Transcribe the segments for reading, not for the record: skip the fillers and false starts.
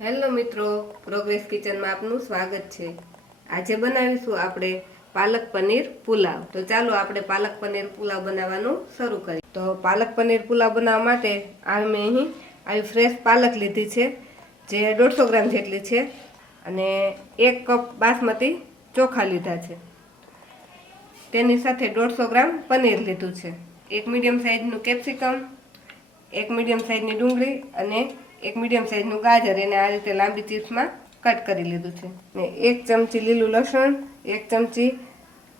Hello મિત્રો, progress કિચનમાં આપનું સ્વાગત છે। આજે બનાવીશું આપણે પાલક પનીર પુલાવ। તો ચાલો આપણે પાલક પનીર પુલાવ બનાવવાનું શરૂ કરીએ। તો પાલક પનીર પુલાવ બનાવવા માટે મેં અહીં આવી ફ્રેશ પાલક લીધી છે, જે 150 ગ્રામ જેટલી છે, અને 1 કપ બાસમતી ચોખા લીધા છે। તેની સાથે 150 ગ્રામ પનીર લીધું છે, એક મીડિયમ સાઇઝનું કેપ્સિકમ, એક મીડિયમ સાઇઝની ડુંગળી અને એક મીડિયમ સાઇઝનું ગાજર એને આ રીતે લાંબી ચીપ્સમાં કટ કરી લીધું છે, ને 1 ચમચી લીલું લસણ, 1 ચમચી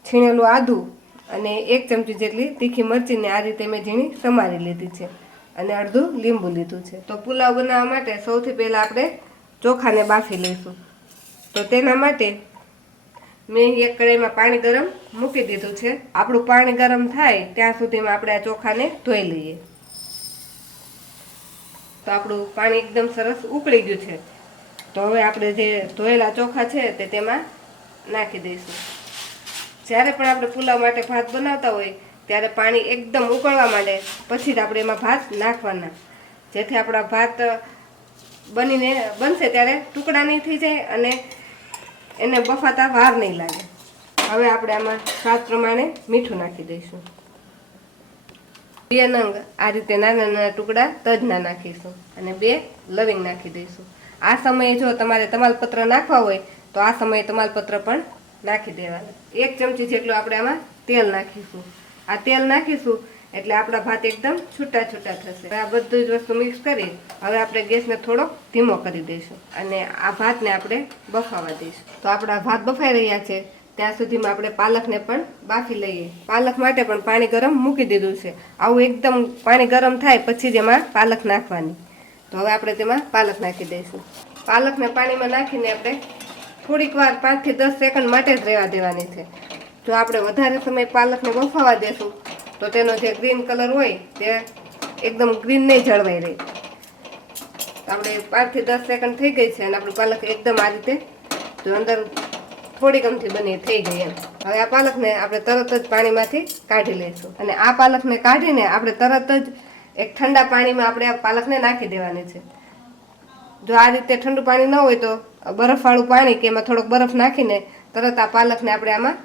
છીણેલું આદું અને 1 ચમચી જેટલી તીખી મરચીને આ રીતે મેં ઝીણી સમારી લીધી છે, અને અડધું લીંબુ લીધું છે। તો પુલાવ બનાવવા માટે સૌથી પહેલાં આપણે ચોખાને બાફી લઈશું। તો તેના માટે મેં એક કઢાઈમાં પાણી ગરમ મૂકી દીધું છે। આપણું પાણી ગરમ થાય ત્યાં સુધીમાં આપણે આ ચોખાને ધોઈ લઈએ। તો આપણું પાણી એકદમ સરસ ઉકળી ગયું છે। તો હવે આપણે જે ધોયેલા ચોખા છે તે તેમાં નાખી દઈશું। જ્યારે પણ આપણે પુલાવ માટે ભાત બનાવતા હોય ત્યારે પાણી એકદમ ઉકળવા માંડે પછી જ આપણે એમાં ભાત નાખવાના, જેથી આપણા ભાત બનશે ત્યારે ટુકડા નહીં થઈ જાય અને એને બફાતા વાર નહીં લાગે। હવે આપણે આમાં સ્વાદ પ્રમાણે મીઠું નાખી દઈશું। 2 નંગ આ રીતે નાના નાના ટુકડા તજના નાખીશું અને 2 લવિંગ નાખી દઈશું। આ સમયે જો તમારે તમાલપત્ર નાખવા હોય તો આ સમયે તમાલપત્ર પણ નાખી દેવાના। 1 ચમચી જેટલું આપણે આમાં તેલ નાખીશું। આ તેલ નાખીશું એટલે આપણા ભાત એકદમ છૂટા છૂટા થશે। આ બધું જ વસ્તુ મિક્સ કરી હવે આપણે ગેસને થોડો ધીમો કરી દઈશું અને આ ભાતને આપણે બફાવા દઈશું। તો આપણા ભાત બફાઈ રહ્યા છે ત્યાં સુધીમાં આપણે પાલકને પણ બાફી લઈએ। પાલક માટે પણ પાણી ગરમ મૂકી દીધું છે। આવું એકદમ પાણી ગરમ થાય પછી જ એમાં પાલક નાખવાની। તો હવે આપણે તેમાં પાલક નાખી દઈશું। પાલકને પાણીમાં નાખીને આપણે થોડીક વાર 5 થી 10 સેકન્ડ માટે જ રહેવા દેવાની છે। જો આપણે વધારે સમય પાલકને બફાવા દેશું તો તેનો જે ગ્રીન કલર હોય તે એકદમ ગ્રીન નહીં જળવાઈ રહે। આપણે 5 થી 10 સેકન્ડ થઈ ગઈ છે અને આપણું પાલક એકદમ આ રીતે જો અંદર થોડી ગમથી બની થઈ ગઈ એમ। હવે આ પાલકને આપણે તરત જ પાણીમાંથી કાઢી લઈશું અને આ પાલકને કાઢીને આપણે તરત જ એક ઠંડા પાણીમાં આપણે આ પાલકને નાખી દેવાની છે। જો આ રીતે ઠંડુ પાણી ન હોય તો બરફવાળું પાણી કે એમાં થોડોક બરફ નાખીને તરત આ પાલકને આપણે આમાં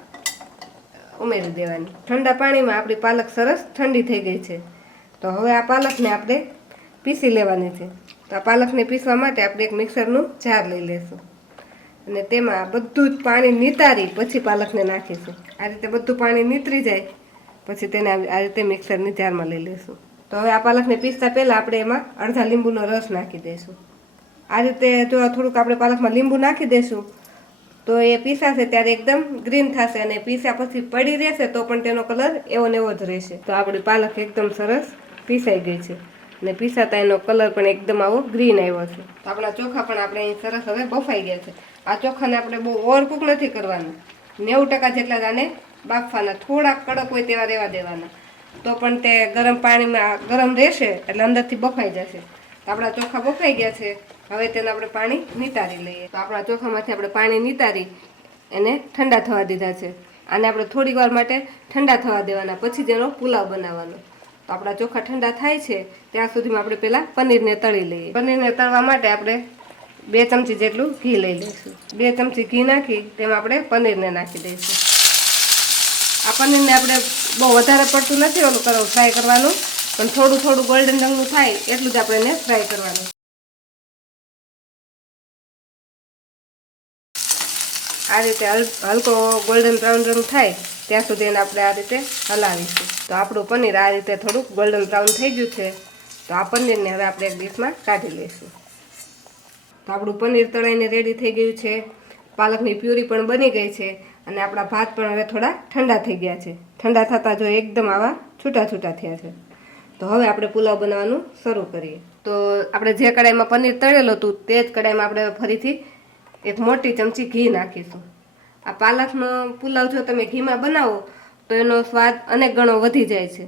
ઉમેરી દેવાની। ઠંડા પાણીમાં આપણી પાલક સરસ ઠંડી થઈ ગઈ છે। તો હવે આ પાલકને આપણે પીસી લેવાની છે। તો આ પાલકને પીસવા માટે આપણે એક મિક્સરનું જાર લઈ લઈશું અને તેમાં બધું જ પાણી નિતારી પછી પાલકને નાખીશું। આ રીતે બધું પાણી નીતરી જાય પછી તેને આ રીતે મિક્સરની જારમાં લઈ લઈશું। તો હવે આ પાલકને પીસતા પહેલાં આપણે એમાં અડધા લીંબુનો રસ નાખી દઈશું। આ રીતે જો થોડુંક આપણે પાલકમાં લીંબુ નાખી દઈશું તો એ પીસાશે ત્યારે એકદમ ગ્રીન થશે અને પીસ્યા પછી પડી રહેશે તો પણ તેનો કલર એવો ને એવો જ રહેશે। તો આપણી પાલક એકદમ સરસ પીસાઈ ગઈ છે અને પીસાતા એનો કલર પણ એકદમ આવો ગ્રીન આવ્યો છે। તો આપણા ચોખા પણ આપણે અહીં સરસ હવે બફાઈ ગયા છે। આ ચોખાને આપણે બહુ ઓવરકુક નથી કરવાનું, 90% જેટલા જ આને બાફવાના, થોડા કડક હોય તેવા રહેવા દેવાના, તો પણ તે ગરમ પાણીમાં ગરમ રહેશે એટલે અંદરથી બફાઈ જશે। તો આપણા ચોખા બફાઈ ગયા છે, હવે તેને આપણે પાણી નિતારી લઈએ। તો આપણા ચોખામાંથી આપણે પાણી નિતારી એને ઠંડા થવા દીધા છે। આને આપણે થોડીક વાર માટે ઠંડા થવા દેવાના પછી જ એનો પુલાવ બનાવવાનો। તો આપણા ચોખા ઠંડા થાય છે ત્યાં સુધીમાં આપણે પહેલાં પનીરને તળી લઈએ। પનીરને તળવા માટે આપણે 2 ચમચી જેટલું ઘી લઈ લઈશું। 2 ચમચી ઘી નાખી તેમાં આપણે પનીરને નાખી દઈશું। આ પનીરને આપણે બહુ વધારે પડતું નથી ફ્રાય કરવાનું, પણ થોડું થોડું ગોલ્ડન રંગનું થાય એટલું જ આપણે એને ફ્રાય કરવાનું। આ રીતે હલકો ગોલ્ડન બ્રાઉન રંગ થાય ત્યાં સુધી એને આપણે આ રીતે હલાવીશું। તો આપણું પનીર આ રીતે થોડુંક ગોલ્ડન બ્રાઉન થઈ ગયું છે। તો આ પનીરને હવે આપણે એક ડીશમાં કાઢી લઈશું। તો આપણું પનીર તળાઈને રેડી થઈ ગયું છે, પાલકની પ્યુરી પણ બની ગઈ છે અને આપણા ભાત પણ હવે થોડા ઠંડા થઈ ગયા છે। ઠંડા થતાં જો એકદમ આવા છૂટા છૂટા થયા છે। તો હવે આપણે પુલાવ બનાવવાનું શરૂ કરીએ। તો આપણે જે કઢાઈમાં પનીર તળેલું હતું તે જ કઢાઈમાં આપણે ફરીથી એક મોટી ચમચી ઘી નાખીશું। આ પાલકનો પુલાવ જો તમે ઘીમાં બનાવો તો એનો સ્વાદ અનેક ગણો વધી જાય છે,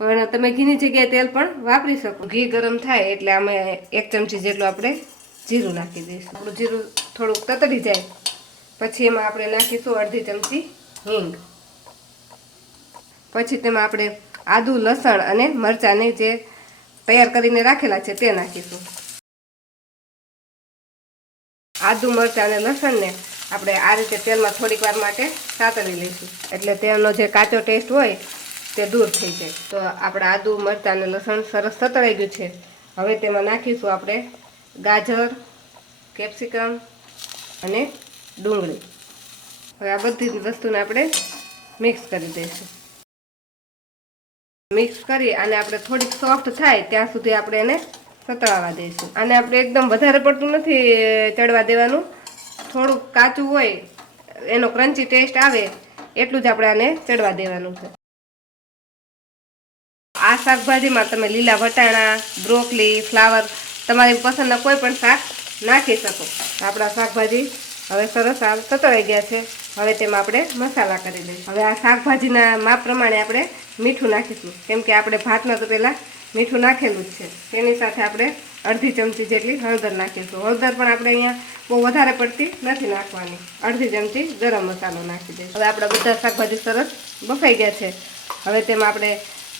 પણ તમે ઘીની જગ્યાએ તેલ પણ વાપરી શકો। ઘી ગરમ થાય એટલે આમાં 1 ચમચી જેટલું આપણે જીરું નાખી દઈશું। આપણું જીરું થોડુંક તતડી જાય પછી એમાં આપણે નાખીશું અડધી ચમચી હિંગ, પછી તેમાં આપણે આદું, લસણ અને મરચાંને જે તૈયાર કરીને રાખેલા છે તે નાખીશું। આદુ મરચાં અને લસણને આપણે આ રીતે તેલમાં થોડીક વાર માટે સાતળી લઈશું, એટલે તેનો જે કાચો ટેસ્ટ હોય તે દૂર થઈ જાય. તો આપણે આદુ મરચાં અને લસણ સરસ સતળાઈ ગયું છે. હવે તેમાં નાખીશું આપણે ગાજર, કેપ્સિકમ અને ડુંગળી. હવે આ બધી વસ્તુને આપણે મિક્સ કરી દઈશું. મિક્સ કરી અને આપણે થોડીક સોફ્ટ થાય ત્યાં સુધી આપણે એને સતળાવા દઈશું. અને આપણે એકદમ વધારે પડતું નથી ચડવા દેવાનું, થોડુંક કાચું હોય એનો ક્રન્ચી ટેસ્ટ આવે એટલું જ આપણે આને ચડવા દેવાનું છે. આ શાકભાજીમાં તમે લીલા વટાણા, બ્રોકલી, ફ્લાવર તમારી પસંદના કોઈ પણ શાક નાખી શકો. આપણા શાકભાજી હવે સરસ સતળાઈ ગયા છે. હવે તેમાં આપણે મસાલા કરી દઈશું. હવે આ શાકભાજીના માપ પ્રમાણે આપણે મીઠું નાખીશું, કેમ કે આપણે ભાતમાં તો પહેલાં મીઠું નાખેલું જ છે. તેની સાથે આપણે અડધી ચમચી જેટલી હળદર નાખીશું. હળદર પણ આપણે અહીંયા બહુ વધારે પડતી નથી નાખવાની, અડધી ચમચી ગરમ મસાલો નાખી દઈશું. હવે આપણા બધા શાકભાજી સરસ બફાઈ ગયા છે. હવે તેમાં આપણે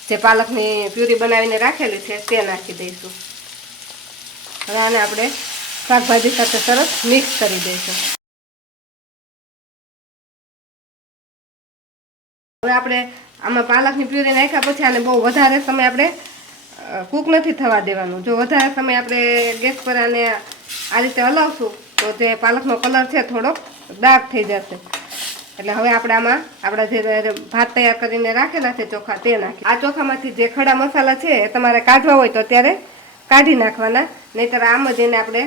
જે પાલકની પ્યુરી બનાવીને રાખેલી છે તે નાખી દઈશું. હવે આને આપણે શાકભાજી સાથે સરસ મિક્સ કરી દઈશું. હવે આપણે આમાં પાલકની પ્યુરી નાખ્યા પછી આને બહુ વધારે સમય આપણે કૂક નથી થવા દેવાનું. જો વધારે સમય આપણે ગેસ પર આને આ રીતે હલાવશું તો જે પાલકનો કલર છે થોડોક ડાર્ક થઈ જશે. એટલે હવે આપણે આમાં આપણા જે ભાત તૈયાર કરીને રાખેલા છે ચોખા તે નાખી. આ ચોખામાંથી જે ખડા મસાલા છે એ તમારે કાઢવા હોય તો અત્યારે કાઢી નાખવાના, નહીંતર આમ જ એને આપણે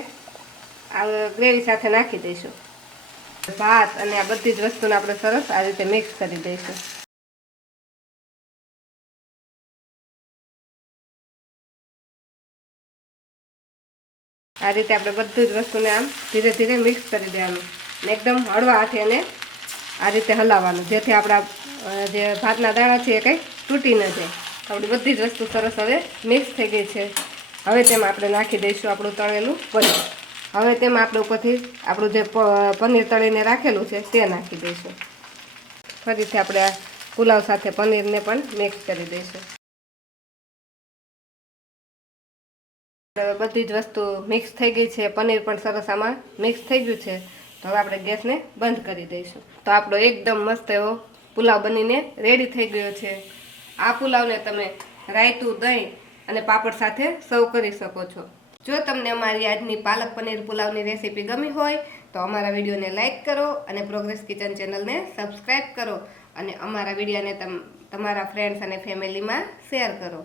આ ગ્રેવી સાથે નાખી દઈશું. ભાત અને આ બધી જ વસ્તુને આપણે સરસ આ રીતે મિક્સ કરી દઈશું. આ રીતે આપણે બધું જ વસ્તુને આમ ધીરે ધીરે મિક્સ કરી દેવાનું અને એકદમ હળવા હાથે એને આ રીતે હલાવવાનું, જેથી આપણા જે ભાતના દાણા છે એ કંઈ તૂટી ન જાય. આપણી બધી જ વસ્તુ સરસ હવે મિક્સ થઈ ગઈ છે. હવે તેમાં આપણે નાખી દઈશું આપણું તળેલું પનીર. હવે તેમાં આપણે ઉપરથી આપણું જે પનીર તળીને રાખેલું છે તે નાખી દઈશું. ફરીથી આપણે આ પુલાવ સાથે પનીરને પણ મિક્સ કરી દઈશું. બધી જ વસ્તુ મિક્સ થઈ ગઈ છે, પનીર પણ સરસ આમાં મિક્સ થઈ ગયું છે. તો હવે આપણે ગેસને બંધ કરી દઈશું. તો આપણો એકદમ મસ્ત એવો પુલાવ બનીને રેડી થઈ ગયો છે. આ પુલાવને તમે રાયતું, દહીં અને પાપડ સાથે સર્વ કરી શકો છો. જો તમને અમારી આજની પાલક પનીર પુલાવની રેસીપી ગમી હોય તો અમારા વિડીયોને લાઇક કરો અને પ્રોગ્રેસ કિચન ચેનલને સબસ્ક્રાઈબ કરો અને અમારા વિડીયોને તમારા ફ્રેન્ડ્સ અને ફેમિલીમાં શેર કરો.